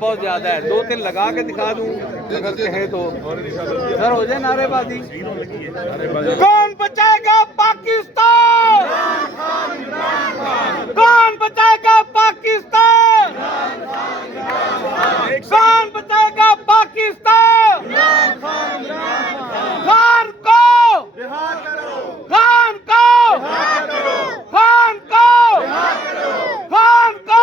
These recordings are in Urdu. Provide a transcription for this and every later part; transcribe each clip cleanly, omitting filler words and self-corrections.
بہت زیادہ ہے، 2-3 لگا کے دکھا دوں اگر کہیں تو سر ہو جائے نعرے بازی. کون بچائے گا پاکستان؟ کون بچائے گا پاکستان؟ کون بچائے گا پاکستان؟ خان کو خان کو خان کو خان کو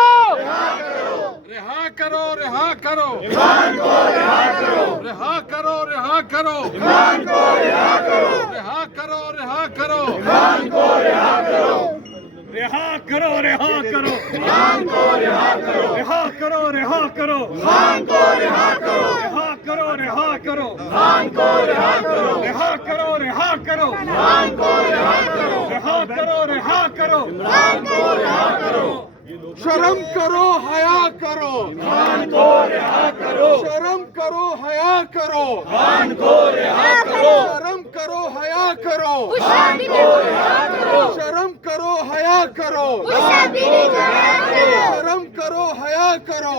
رہا کرو رہا کرو خان کو رہا کرو رہا کرو رہا کرو خان کو رہا کرو رہا کرو رہا کرو خان کو رہا کرو رہا کرو رہا کرو خان کو رہا کرو رہا کرو رہا کرو خان کو رہا کرو رہا کرو رہا کرو خان کو رہا کرو رہا کرو رہا کرو خان کو رہا کرو رہا کرو رہا کرو خان کو رہا کرو. شرم کرو حیا کرو خان کو رہا کرو شرم کرو حیا کرو خان کو رہا کرو شرم کرو حیا کرو خان کو رہا کرو شرم کرو حیا کرو شرم کرو حیا کرو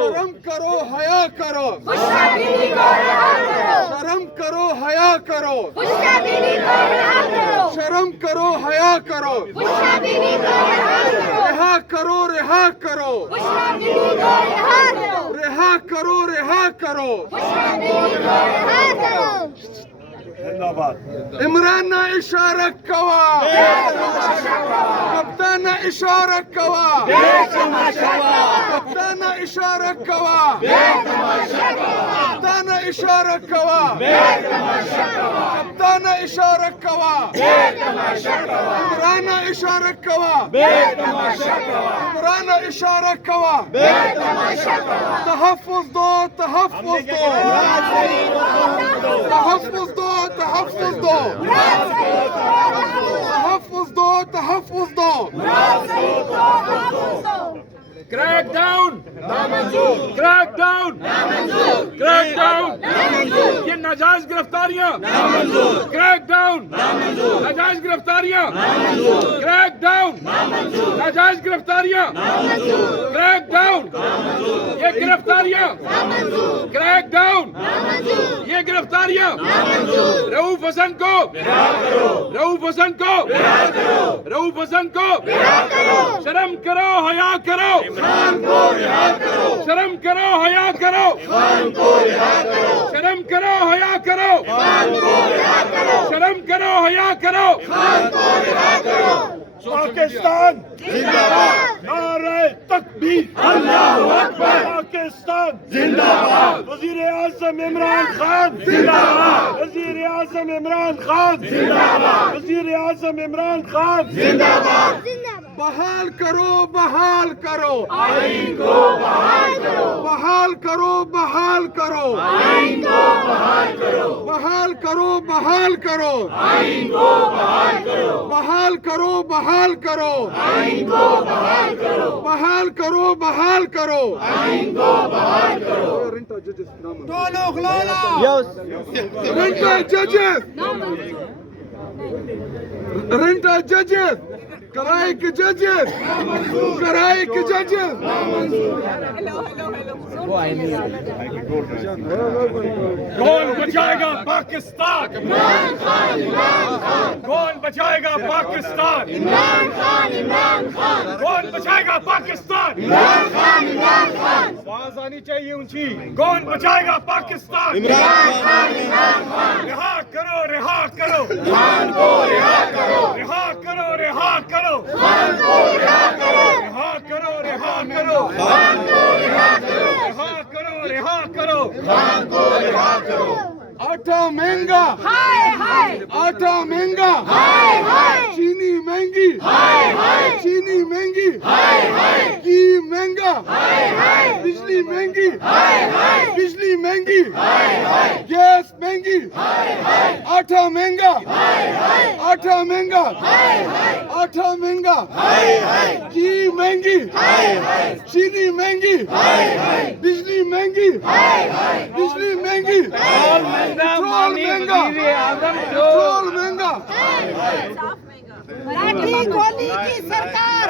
شرم کرو حیا کرو شرم کرو حیا کرو شرم کرو حیا کرو رہا کرو رہا کرو رہا کرو رہا کرو عمران اشارہ کوا کپتان اشارہ کوا کپتان اشارہ کوا کپتان اشارہ کوا کپتان اشارہ کوا عمران اشارہ کوا عمران اشارہ کوا تحفظ دو تحفظ دو تحفظ دو تحفظ دو تحفظ دو تحفظ دو crack down crack down crack down یہ ناجائز گرفتاریاں کریک ڈاؤن ناجائز گرفتاریاں کریک ڈاؤن ناجائز گرفتاریاں کریک ڈاؤن یہ گرفتاریاں کریک ڈاؤن یہ گرفتاریاں رؤوف حسن کو رؤوف حسن کو رؤوف حسن کو شرم کرو حیا کرو شرم کرو حیا کرو شرم کرو حیا کرو شرم کرو حیا کرو. پاکستان زندہ باد نعرہ تکبیر اللہ اکبر پاکستان زندہ باد وزیر اعظم عمران خان زندہ باد وزیر اعظم عمران خان زندہ باد وزیر اعظم عمران خان زندہ باد. بحال کرو بحال کرو آئین کو بحال کرو بحال کرو بحال کرو آئین کو بحال کرو بحال کرو بحال کرو آئین کو بحال کرو بحال کرو بحال کرو آئین کو بحال کرو بحال کرو بحال کرو آئین کو بحال کرو. رنٹا ججز رنٹا ججز کرائے کے ججز کرائے کے ججز کون بچائے گا پاکستان کون بچائے گا پاکستان کون بچائے گا پاکستان آواز آنی چاہیے اونچی کون بچائے گا پاکستان رہا کرو رہا کرو رہا کرو رہا کرو رہا کرو رہا کرو رہا کرو رہا کرو رہا کرو. آٹا مہنگا آٹا مہنگا چینی مہنگی چینی مہنگی گھی مہنگا بجلی مہنگی بجلی مہنگی گیس مہنگی آٹا مہنگا آٹا مہنگا آٹا مہنگا گھی مہنگی چینی مہنگی بجلی مہنگی بجلی مہنگی پٹرول مہنگا پٹرول مہنگا لاٹھی گولی کی سرکار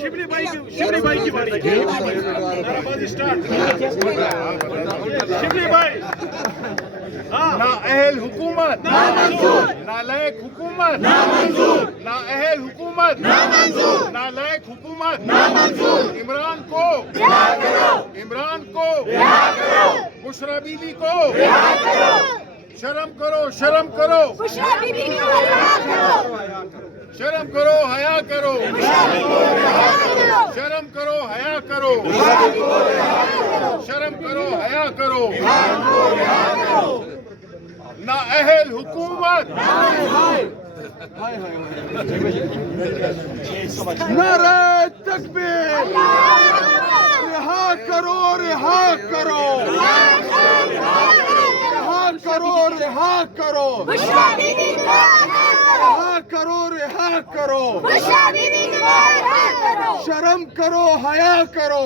شبلی بھائی کی باری شبلی بھائی نااہل حکومت نالائق حکومت نااہل حکومت نالائق حکومت عمران کو بشرا بیوی کو شرم کرو شرم کرو شرم کرو حیا کرو شرم کرو حیا کرو شرم کرو حیا کرو نااہل حکومت نعرہ تکبیر رہا کرو رہا کرو رہا کرو رہا کرو رہا کرو رہا کرو شرم کرو حیا کرو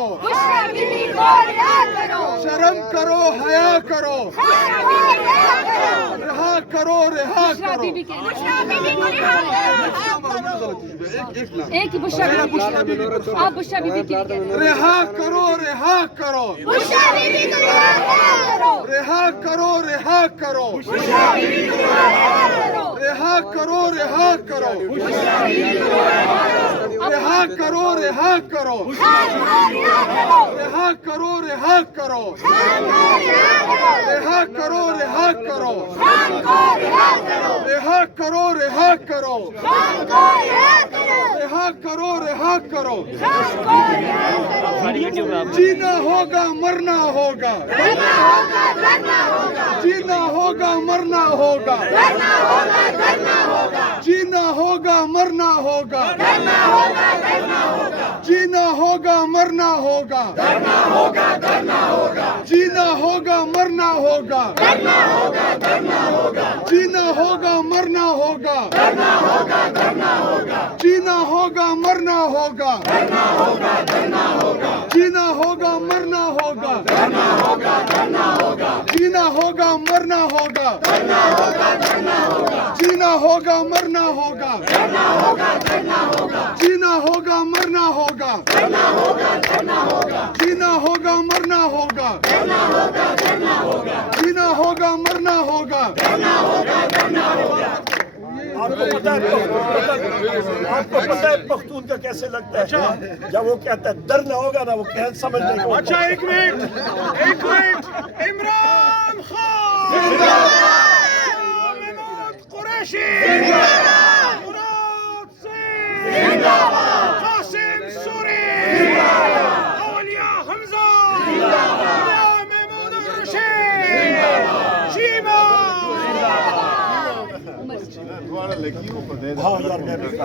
شرم کرو حیا کرو رہا کرو رہا کرو ایک ہی بشرا بیوی آپ بشرا بیوی کی رہا کرو رہا کرو رہا کرو رہا کرو رہا کرو رہا کرو رہا کرو رہا کرو رہا کرو رہا کرو رہا کرو رہا کرو رہا کرو رہا کرو رہا کرو رہا کرو جینا ہوگا مرنا ہوگا جینا ہوگا مرنا ہوگا جینا ہوگا مرنا ہوگا جینا ہوگا مرنا ہوگا جینا ہوگا مرنا ہوگا جینا ہوگا مرنا ہوگا جینا ہوگا مرنا ہوگا جینا ہوگا مرنا ہوگا جینا ہوگا مرنا ہوگا جینا ہوگا مرنا ہوگا جینا ہوگا مرنا ہوگا جینا ہوگا مرنا ہوگا جینا ہوگا مرنا ہوگا آپ کو پتہ ہے پختون کا کیسے لگتا ہے جب وہ کہتا ہے در نہ ہوگا نا وہ کہہ سمجھنے کو اچھا ایک منٹ عمران خان محمود قریشی مراد سنگھ قاسم سوری اولیاء حمزہ محمود الرشید شیبہ ہاں یار میں بھی